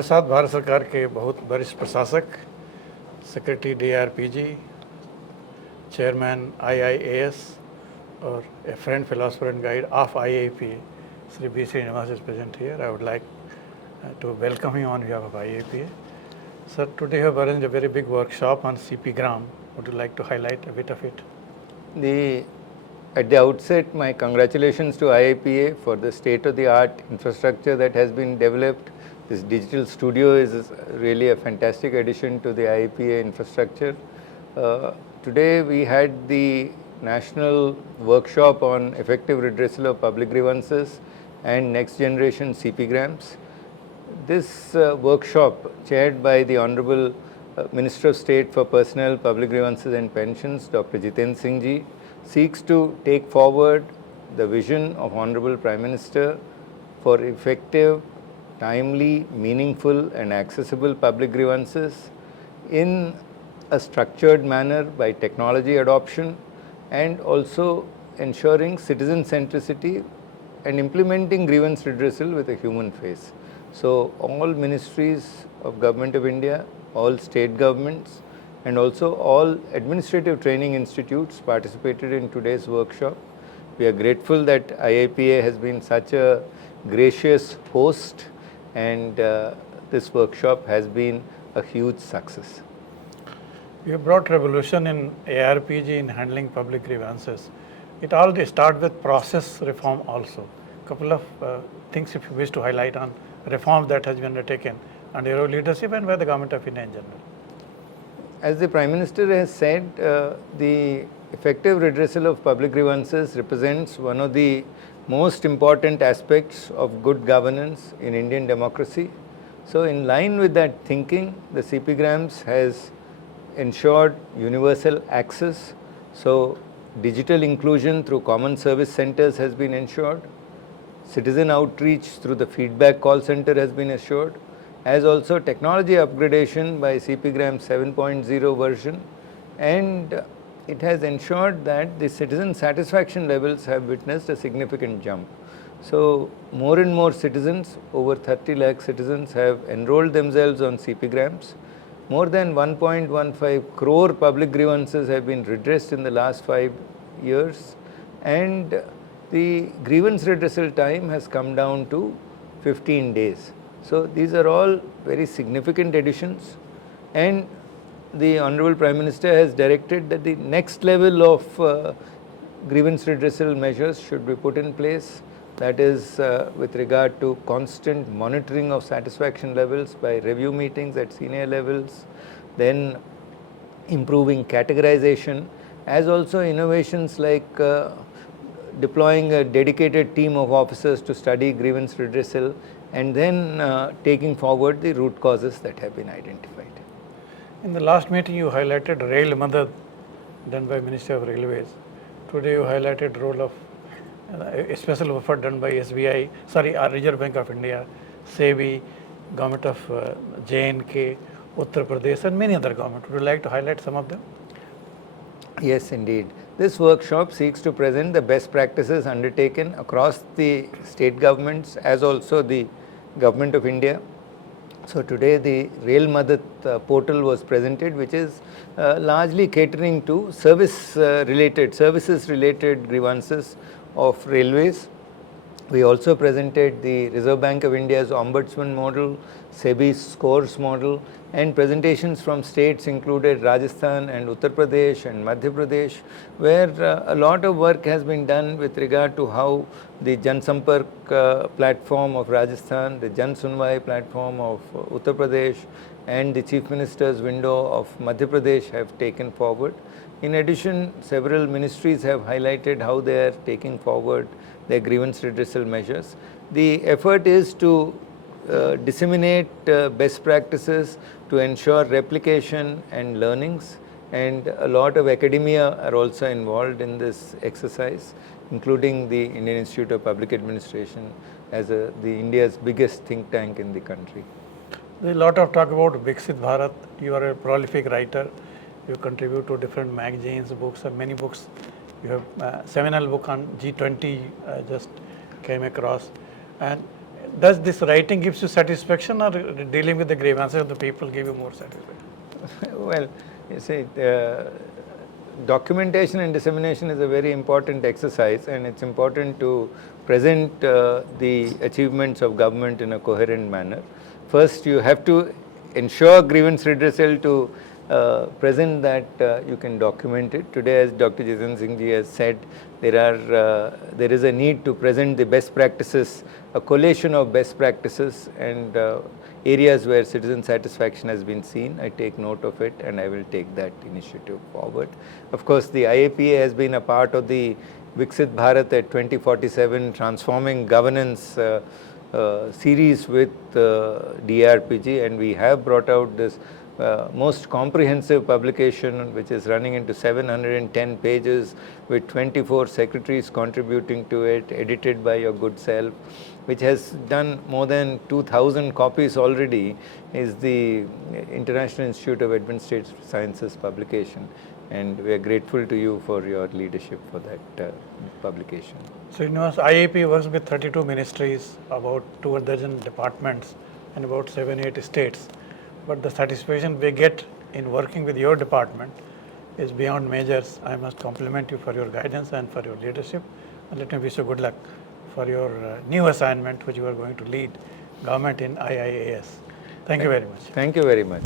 हमारे साथ भारत सरकार के बहुत वरिष्ठ प्रशासक, सेक्रेटरी DRPG, चेयरमैन IIAS और a friend, philosopher and guide of IIPA, Sri B. Srinivas is present here. I would like to welcome him on behalf of IIPA. Sir, today you have arranged a very big workshop on CPGRAM. Would you like to highlight a bit of it? At the outset, my congratulations to IIPA for the state-of-the-art infrastructure that has been developed. This digital studio is really a fantastic addition to the IIPA infrastructure. Today we had the national workshop on effective redressal of public grievances and next generation CPGRAMS. This workshop, chaired by the Honorable Minister of State for Personnel, Public Grievances and Pensions, Dr. Jiten Singh Ji, seeks to take forward the vision of Honorable Prime Minister for effective, timely, meaningful and accessible public grievances in a structured manner by technology adoption, and also ensuring citizen centricity and implementing grievance redressal with a human face. So all ministries of Government of India, all state governments, and also all administrative training institutes participated in today's workshop. We are grateful that IIPA has been such a gracious host, and this workshop has been a huge success. You brought revolution in ARPG in handling public grievances. It already started with process reform also. Couple of things if you wish to highlight on reform that has been undertaken under your leadership and by the Government of India in general. As the Prime Minister has said, the effective redressal of public grievances represents one of the most important aspects of good governance in Indian democracy. So in line with that thinking, the CPGRAMS has ensured universal access. So digital inclusion through common service centers has been ensured. Citizen outreach through the feedback call center has been assured, as also technology upgradation by CPGRAM 7.0 version, and it has ensured that the citizen satisfaction levels have witnessed a significant jump. So more and more citizens, over 30 lakh citizens, have enrolled themselves on CPGRAMs. More than 1.15 crore public grievances have been redressed in the last 5 years, and the grievance redressal time has come down to 15 days. So these are all very significant additions, and the Honorable Prime Minister has directed that the next level of grievance redressal measures should be put in place. That is with regard to constant monitoring of satisfaction levels by review meetings at senior levels, then improving categorization, as also innovations like deploying a dedicated team of officers to study grievance redressal, and then taking forward the root causes that have been identified. In the last meeting you highlighted Rail Madad done by Ministry of Railways. Today you highlighted role of a special effort done by Reserve Bank of India, SEBI, Government of J&K, Uttar Pradesh and many other governments. Would you like to highlight some of them? Yes, indeed. This workshop seeks to present the best practices undertaken across the state governments as also the Government of India. So today the Rail Madad portal was presented, which is largely catering to services related grievances of railways. We also presented the Reserve Bank of India's Ombudsman model, SEBI's scores model, and presentations from states included Rajasthan and Uttar Pradesh and Madhya Pradesh, where a lot of work has been done with regard to how the Jan Sampark platform of Rajasthan, the Jan Sunwai platform of Uttar Pradesh, and the Chief Minister's window of Madhya Pradesh have taken forward. In addition, several ministries have highlighted how they are taking forward their grievance redressal measures. The effort is to disseminate best practices to ensure replication and learnings, and a lot of academia are also involved in this exercise, including the Indian Institute of Public Administration as the India's biggest think tank in the country. There is a lot of talk about Viksit Bharat. You are a prolific writer. You contribute to different magazines, books, and many books. You have a seminal book on G20 just came across. And Does this writing gives you satisfaction, or dealing with the grievances of the people give you more satisfaction? Well, you see, documentation and dissemination is a very important exercise, and it's important to present the achievements of government in a coherent manner. First, you have to ensure grievance redressal to present that you can document it. Today, as Dr. Jiten Singh ji has said, there is a need to present the best practices, a collation of best practices and areas where citizen satisfaction has been seen. I take note of it, and I will take that initiative forward. Of course, the IAPA has been a part of the Viksit Bharat at 2047 transforming governance series with DRPG, and we have brought out this most comprehensive publication, which is running into 710 pages with 24 secretaries contributing to it, edited by your good self, which has done more than 2,000 copies already, is the International Institute of Administrative Sciences publication. And we are grateful to you for your leadership for that publication. Srinivas, IIP works with 32 ministries, about 2 dozen departments, and about 7-8 states. But the satisfaction we get in working with your department is beyond measures. I must compliment you for your guidance and for your leadership. And let me wish you good luck for your new assignment, which you are going to lead government in IIAS. Thank you very much. Thank you very much.